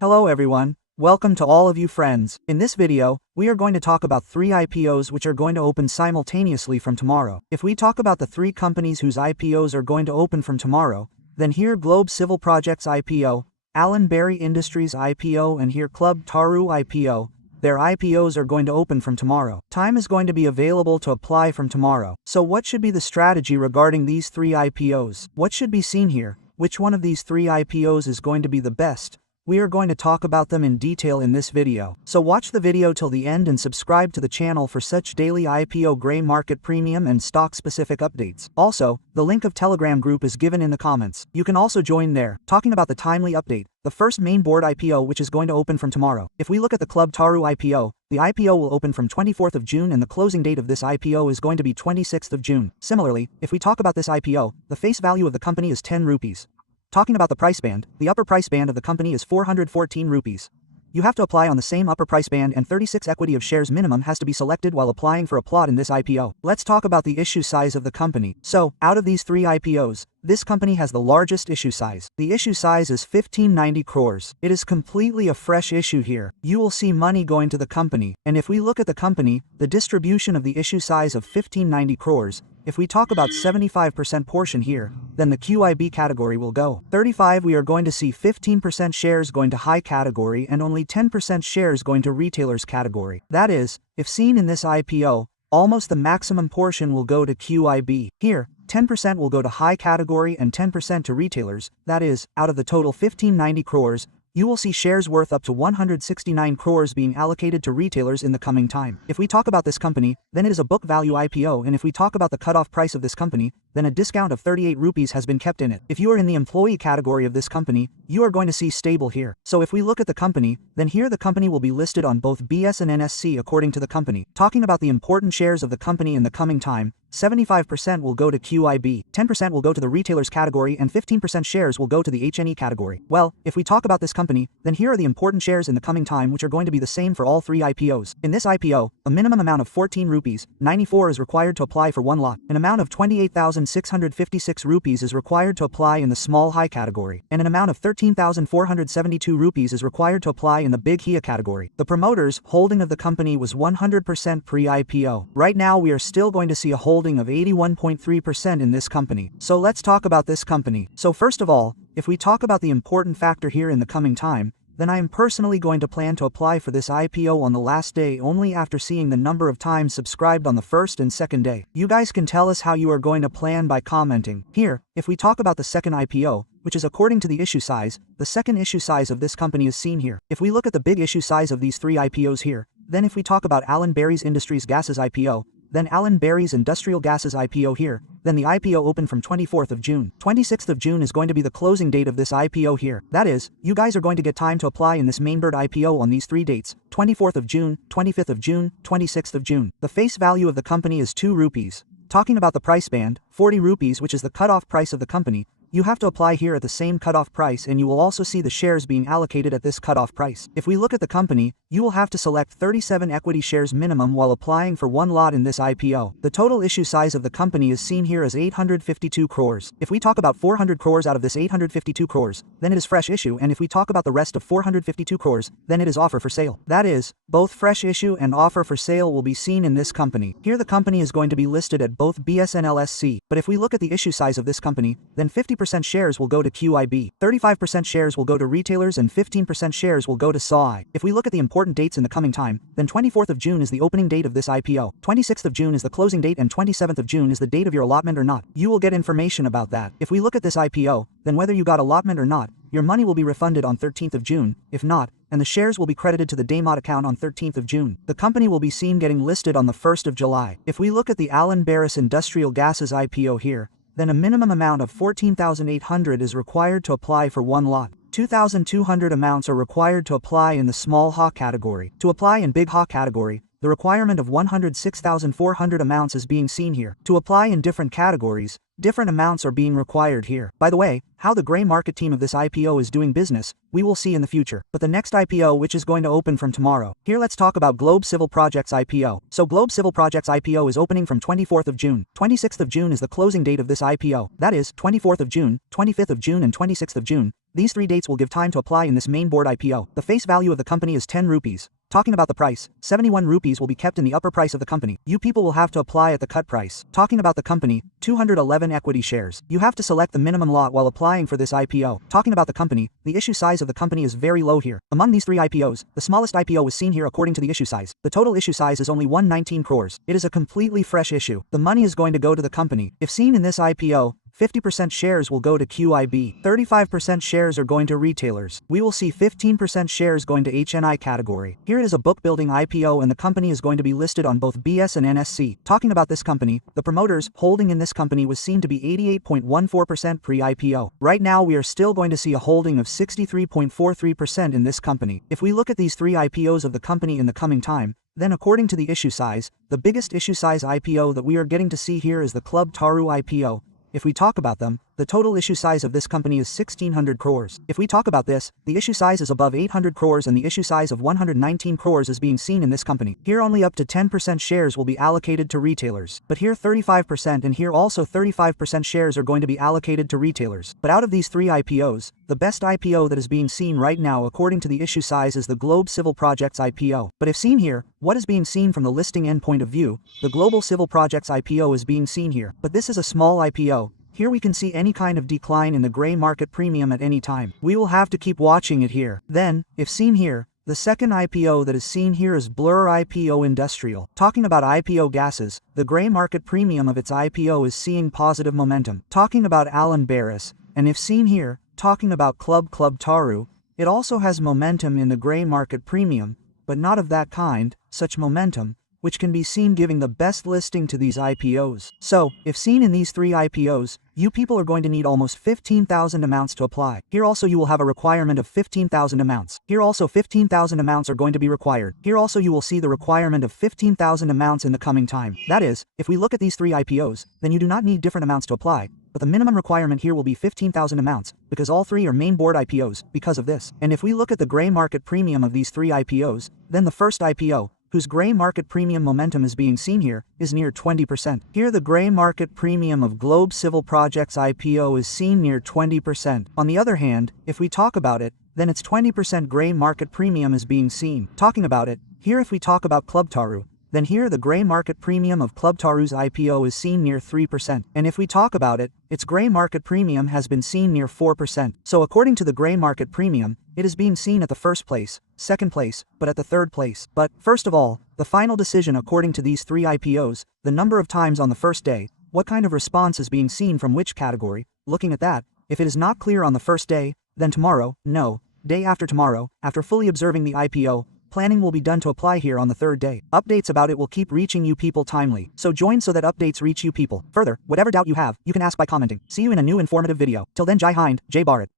Hello everyone, welcome to all of you friends. In this video, we are going to talk about 3 IPOs which are going to open simultaneously from tomorrow. If we talk about the 3 companies whose IPOs are going to open from tomorrow, then here Globe Civil Projects IPO, Ellenbarries Industries IPO and here Kalpataru IPO. Their IPOs are going to open from tomorrow. Time is going to be available to apply from tomorrow. So what should be the strategy regarding these 3 IPOs? What should be seen here? Which one of these 3 IPOs is going to be the best? We are going to talk about them in detail in this video. So watch the video till the end and subscribe to the channel for such daily IPO gray market premium and stock specific updates. Also, the link of Telegram group is given in the comments. You can also join there. Talking about the timely update, the first main board IPO which is going to open from tomorrow. If we look at the Kalpataru IPO, the IPO will open from 24th of June and the closing date of this IPO is going to be 26th of June. Similarly, if we talk about this IPO, the face value of the company is 10 rupees. Talking about the price band, the upper price band of the company is 414 rupees. You have to apply on the same upper price band and 36 equity of shares minimum has to be selected while applying for a plot in this IPO. Let's talk about the issue size of the company. So, out of these 3 IPOs, this company has the largest issue size. The issue size is 1590 crores. It is completely a fresh issue here. You will see money going to the company. And if we look at the company, the distribution of the issue size of 1590 crores, if we talk about 75% portion here, then the QIB category will go. 35 we are going to see 15% shares going to high category and only 10% shares going to retailers category. That is, if seen in this IPO, almost the maximum portion will go to QIB. Here, 10% will go to high category and 10% to retailers. That is, out of the total 1590 crores, you will see shares worth up to 169 crores being allocated to retailers in the coming time. If we talk about this company, then it is a book value IPO, and if we talk about the cutoff price of this company, then a discount of 38 rupees has been kept in it. If you are in the employee category of this company, you are going to see stable here. So if we look at the company, then here the company will be listed on both BS and NSC according to the company. Talking about the important shares of the company in the coming time, 75% will go to QIB, 10% will go to the retailers category and 15% shares will go to the HNE category. Well, if we talk about this company, then here are the important shares in the coming time which are going to be the same for all 3 IPOs. In this IPO, a minimum amount of 14 rupees, 94 is required to apply for one lot. An amount of 28,656 rupees is required to apply in the small high category, and an amount of 13,472 rupees is required to apply in the big HIA category. The promoters' holding of the company was 100% pre-IPO. Right now we are still going to see a holding of 81.3% in this company. So let's talk about this company. So first of all, if we talk about the important factor here in the coming time, then I am personally going to plan to apply for this IPO on the last day only after seeing the number of times subscribed on the first and second day. You guys can tell us how you are going to plan by commenting. Here, if we talk about the second IPO, which is according to the issue size, the second issue size of this company is seen here. If we look at the big issue size of these 3 IPOs here, then if we talk about Ellenbarries Industries Gases IPO, then Ellenbarries Industrial Gases IPO here, then the IPO opened from 24th of June. 26th of June is going to be the closing date of this IPO here. That is, you guys are going to get time to apply in this mainboard IPO on these 3 dates, 24th of June, 25th of June, 26th of June. The face value of the company is 2 rupees. Talking about the price band, 40 rupees which is the cutoff price of the company, you have to apply here at the same cutoff price and you will also see the shares being allocated at this cutoff price. If we look at the company, you will have to select 37 equity shares minimum while applying for one lot in this IPO. The total issue size of the company is seen here as 852 crores. If we talk about 400 crores out of this 852 crores, then it is fresh issue, and if we talk about the rest of 452 crores, then it is offer for sale. That is, both fresh issue and offer for sale will be seen in this company. Here the company is going to be listed at both BS and LSC, but if we look at the issue size of this company, then 50% shares will go to QIB, 35% shares will go to retailers and 15% shares will go to SAI. If we look at the important dates in the coming time, then 24th of June is the opening date of this IPO, 26th of June is the closing date and 27th of June is the date of your allotment or not. You will get information about that. If we look at this IPO, then whether you got allotment or not, your money will be refunded on 13th of June, if not, and the shares will be credited to the Daymod account on 13th of June. The company will be seen getting listed on the 1st of July. If we look at the Ellenbarries Industrial Gases IPO here, then a minimum amount of 14,800 is required to apply for one lot. 2,200 amounts are required to apply in the small HA category. To apply in big HA category, the requirement of 106,400 amounts is being seen here. To apply in different categories, different amounts are being required here. By the way, how the gray market team of this IPO is doing business, we will see in the future. But the next IPO which is going to open from tomorrow. Here let's talk about Globe Civil Projects IPO. So Globe Civil Projects IPO is opening from 24th of June. 26th of June is the closing date of this IPO. That is, 24th of June, 25th of June and 26th of June. These 3 dates will give time to apply in this main board IPO. The face value of the company is 10 rupees. Talking about the price, 71 rupees will be kept in the upper price of the company. You people will have to apply at the cut price. Talking about the company, 211 equity shares. You have to select the minimum lot while applying for this IPO. Talking about the company, the issue size of the company is very low here. Among these 3 IPOs, the smallest IPO was seen here according to the issue size. The total issue size is only 119 crores. It is a completely fresh issue. The money is going to go to the company. If seen in this IPO, 50% shares will go to QIB, 35% shares are going to retailers. We will see 15% shares going to HNI category. Here it is a book building IPO and the company is going to be listed on both BS and NSC. Talking about this company, the promoters holding in this company was seen to be 88.14% pre-IPO. Right now we are still going to see a holding of 63.43% in this company. If we look at these 3 IPOs of the company in the coming time, then according to the issue size, the biggest issue size IPO that we are getting to see here is the Kalpataru IPO. If we talk about them, the total issue size of this company is 1600 crores. If we talk about this, the issue size is above 800 crores and the issue size of 119 crores is being seen in this company. Here only up to 10% shares will be allocated to retailers. But here 35% and here also 35% shares are going to be allocated to retailers. But out of these 3 IPOs, the best IPO that is being seen right now according to the issue size is the Globe Civil Projects IPO. But if seen here, what is being seen from the listing end point of view, the Global Civil Projects IPO is being seen here. But this is a small IPO. Here we can see any kind of decline in the gray market premium at any time. We will have to keep watching it here. Then, if seen here, the second IPO that is seen here is Blur IPO Industrial. Talking about IPO gases, the gray market premium of its IPO is seeing positive momentum. Talking about Ellenbarries, and if seen here, talking about Kalpataru, it also has momentum in the gray market premium, but not of that kind, such momentum, which can be seen giving the best listing to these IPOs. So, if seen in these 3 IPOs, you people are going to need almost 15,000 amounts to apply. Here also you will have a requirement of 15,000 amounts. Here also 15,000 amounts are going to be required. Here also you will see the requirement of 15,000 amounts in the coming time. That is, if we look at these 3 IPOs, then you do not need different amounts to apply. But the minimum requirement here will be 15,000 amounts, because all 3 are main board IPOs, because of this. And if we look at the gray market premium of these 3 IPOs, then the first IPO, whose gray market premium momentum is being seen here, is near 20%. Here the gray market premium of Globe Civil Projects IPO is seen near 20%. On the other hand, if we talk about it, then its 20% gray market premium is being seen. Talking about it, here if we talk about Kalpataru, then here the gray market premium of Kalpataru's IPO is seen near 3%. And if we talk about it, its gray market premium has been seen near 4%. So according to the gray market premium, it is being seen at the first place, second place, but at the third place. But, first of all, the final decision according to these 3 IPOs, the number of times on the first day, what kind of response is being seen from which category, looking at that, if it is not clear on the first day, then tomorrow, no, day after tomorrow, after fully observing the IPO, planning will be done to apply here on the 3rd day. Updates about it will keep reaching you people timely, so join so that updates reach you people. Further, whatever doubt you have, you can ask by commenting. See you in a new informative video. Till then, Jai Hind, Jai Bharat.